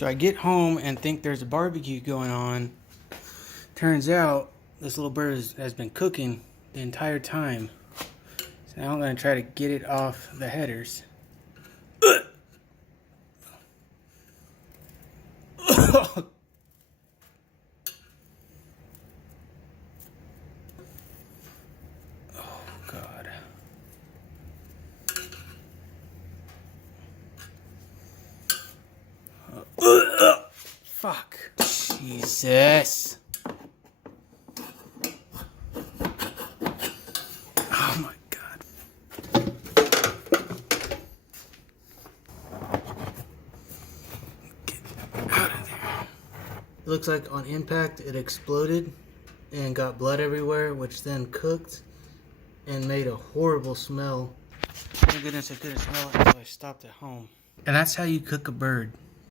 So I get home and think there's a barbecue going on. Turns out this little bird has been cooking the entire time. So now I'm going to try to get it off the headers. Oh, God. Fuck. Jesus. Oh my God. Get out of there. It looks like on impact it exploded and got blood everywhere, which then cooked and made a horrible smell. Thank goodness I couldn't smell it until I stopped at home. And that's how you cook a bird.